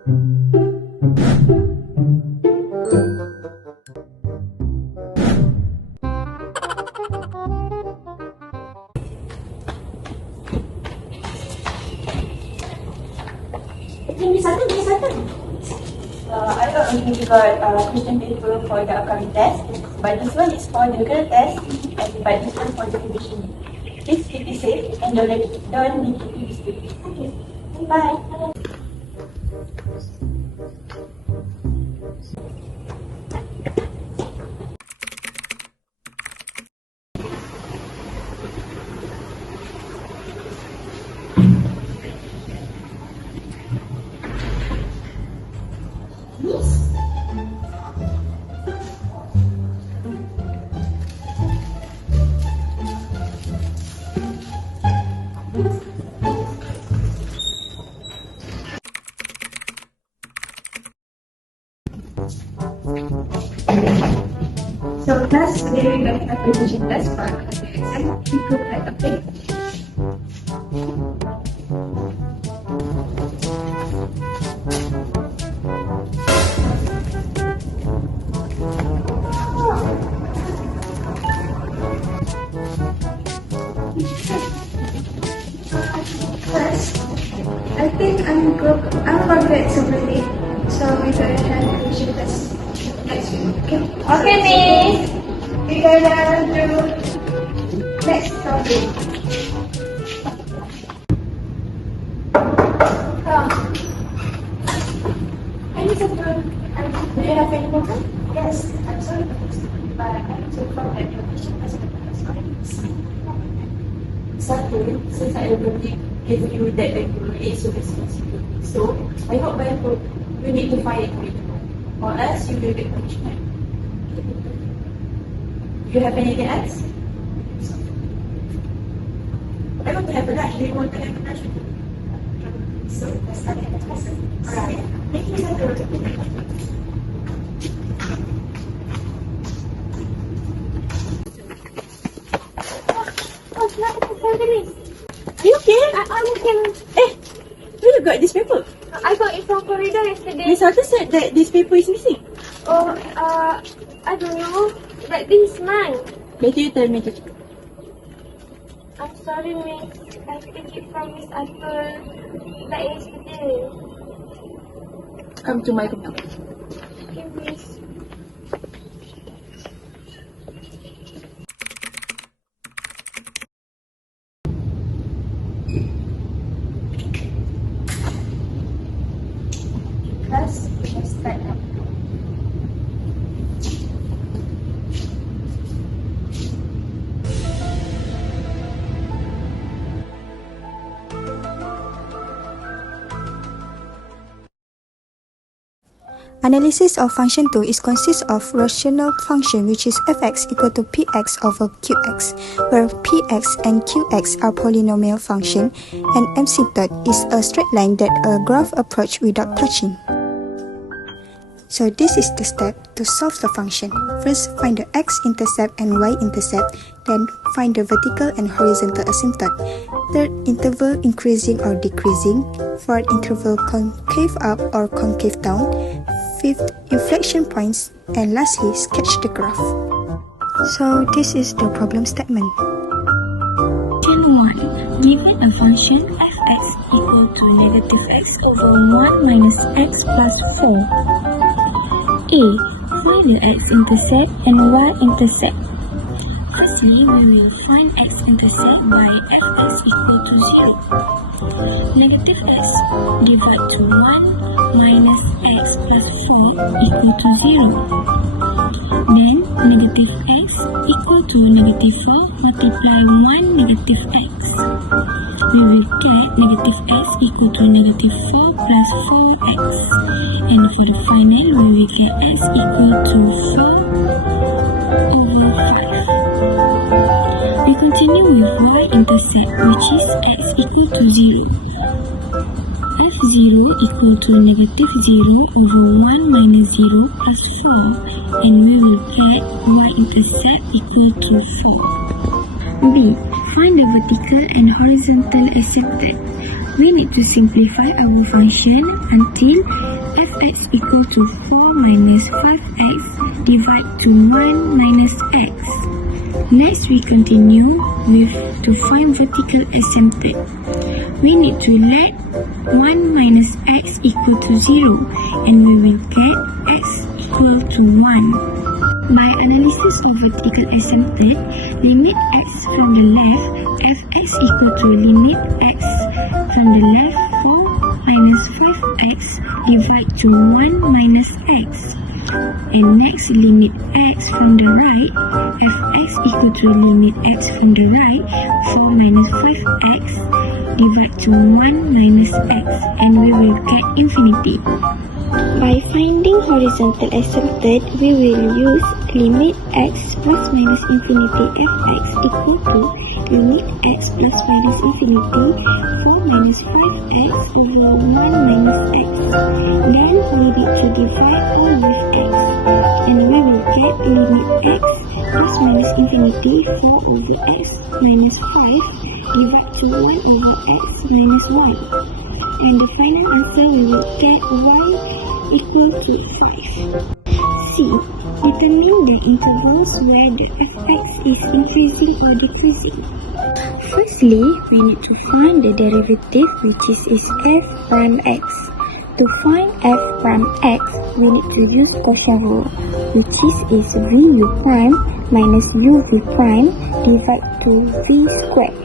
I got only got question paper for the upcoming test, but this one is for the girl test, and but this one for the conditioning. Please keep it safe and don't make it mistake. Okay, bye. So class, today we got a revision test for our exam. We could write a play. First, I think I'm going to get super late, so we're going to try the revision test next week. Okay, miss. We're going to do next topic. Do you have any problem? Yes, I'm sorry, but I need to inform that your patient has been Exactly, since I already gave you that regular age of responsibility. So, I hope by hope you need to find it critical, or else you will get punishment. Do you have anything else? I want to have a lunch. Do you want to have a lunch? So, let's start the lesson. Alright. Thank you, Sandra. Are you okay? I'm okay. Where you got this paper? I got it from corridor yesterday. Miss Arthur said that this paper is missing. Oh, I don't know. But this is mine. Better you tell me to check. I'm sorry, miss. I take it from Miss Arthur like yesterday. Come to my room now. Okay, miss. Class, let's start now. Analysis of function 2 is consists of rational function which is fx equal to px over qx, where px and qx are polynomial function and MC dot is a straight line that a graph approach without touching. So this is the step to solve the function. First, find the x-intercept and y-intercept, then find the vertical and horizontal asymptote. Third, interval increasing or decreasing. Fourth, interval concave up or concave down. Fifth, inflection points. And lastly, sketch the graph. So this is the problem statement. Question 1. Given a function fx equal to negative x over 1 minus x plus 4. A. Find the x-intercept and y-intercept. Firstly, we will find x-intercept by fx equal to 0. Negative x divided to 1 minus x plus 4 equal to 0. Then, negative x equal to negative 4 multiply 1 negative x. We will get negative x equal to negative 4 plus 4x. And for the final, we will get x equal to 4 over 5. We continue with y-intercept, which is x equal to 0. f0 equal to negative 0 over 1 minus 0 plus 4, and we will get y-intercept equal to 4. B. Find the vertical and horizontal asymptote. we need to simplify our function until fx equal to 4 minus 5x divided to 1 minus x. Next, we continue with to find vertical asymptote. We need to let 1 minus x equal to 0 and we will get x equal to 1. By analysis of vertical asymptote, limit x from the left, fx equal to limit x from the left 4 minus 5x divided to 1 minus x. And next, limit x from the right, fx equal to limit x from the right 4 minus 5x divided to 1 minus x, and we will get infinity. By finding horizontal asymptote, we will use limit x plus minus infinity fx equal to limit x plus minus infinity 4 minus 5x over 1 minus x. Then we need to divide all with x, and we will get limit x plus minus infinity 4 over x minus 5 divided to 1 over x minus 1. And the final answer we will get y equal to 5. C. Determine the intervals where the fx is increasing or decreasing. Firstly, we need to find the derivative which is f prime x. To find f prime x, we need to use quotient rule, which is vu prime minus uv prime divided to v squared.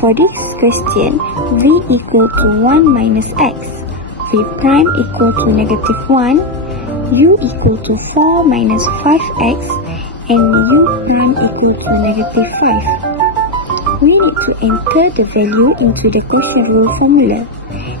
For this question, v equal to 1 minus x, v prime equal to negative 1, u equal to 4 minus 5x, and u prime equal to negative 5. We need to enter the value into the quotient rule formula,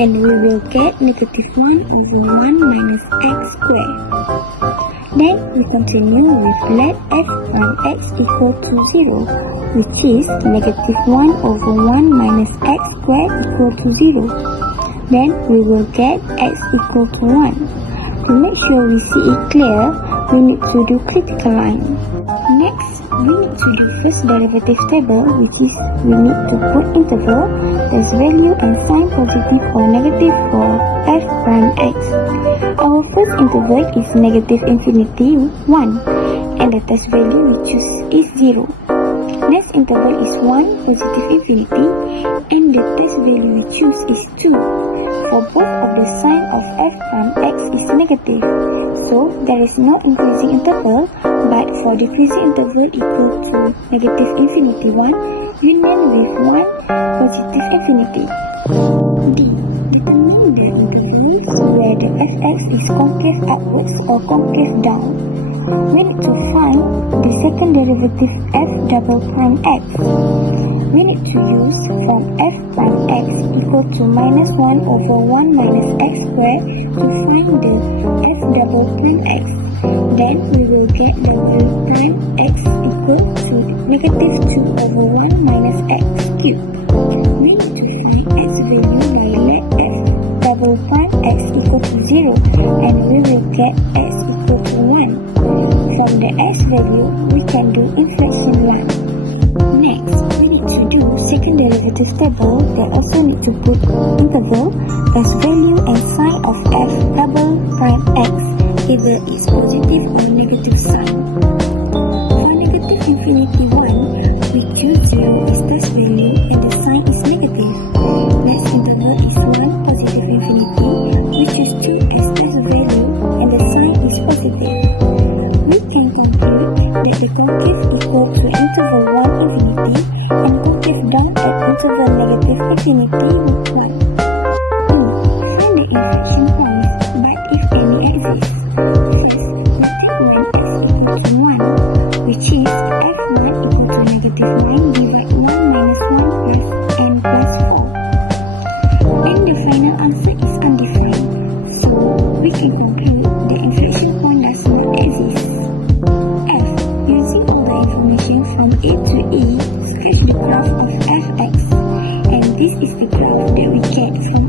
and we will get negative 1 over 1 minus x squared. Then we continue with let f prime x equal to 0, which is negative 1 over 1 minus x squared equal to 0. Then we will get x equal to 1. To make sure we see it clear, we need to do critical line. Next, we need to do first derivative table, which is we need to put interval, test value and sign positive or negative for f prime x. Our first interval is negative infinity 1 and the test value we choose is 0. Next interval is 1 positive infinity and the test value we choose is 2. For both of the sign of f prime x is negative, so there is no increasing interval, but for decreasing interval equal to negative infinity 1 union with 1 positive infinity. D. Determine the intervals where the fx is concave upwards or concave down. We need to find the second derivative f double prime x. We need to use from f prime x equal to minus 1 over 1 minus x squared to find the f double prime x. Then we will get double prime x equal to negative 2 over 1 minus x cubed. We need to find x value by let f double prime x equal to 0 and we will get x equal to 1. From the x value, we can do inflection line. Next, we need to do second derivative table. We also need to put interval, test value and sign of f double prime x, either is positive or negative sign. For negative infinity 1, we choose 0 as test value and the sign is negative. Next interval is 1 positive infinity, we choose 2 as test value and the sign is positive. We can conclude that the concave equal to interval 1 infinity and concave down at interval negative infinity with 1. 2. Find the inflection points, but if any exists. First, we take 1x equal to 1, which is f1 equal to negative 9 divided 1 minus 1 plus n plus 4. And the final answer is undefined, so we can conclude the inflection point does not exist. Using all the information from A to E, sketch the graph of fx, and this is the graph that we get from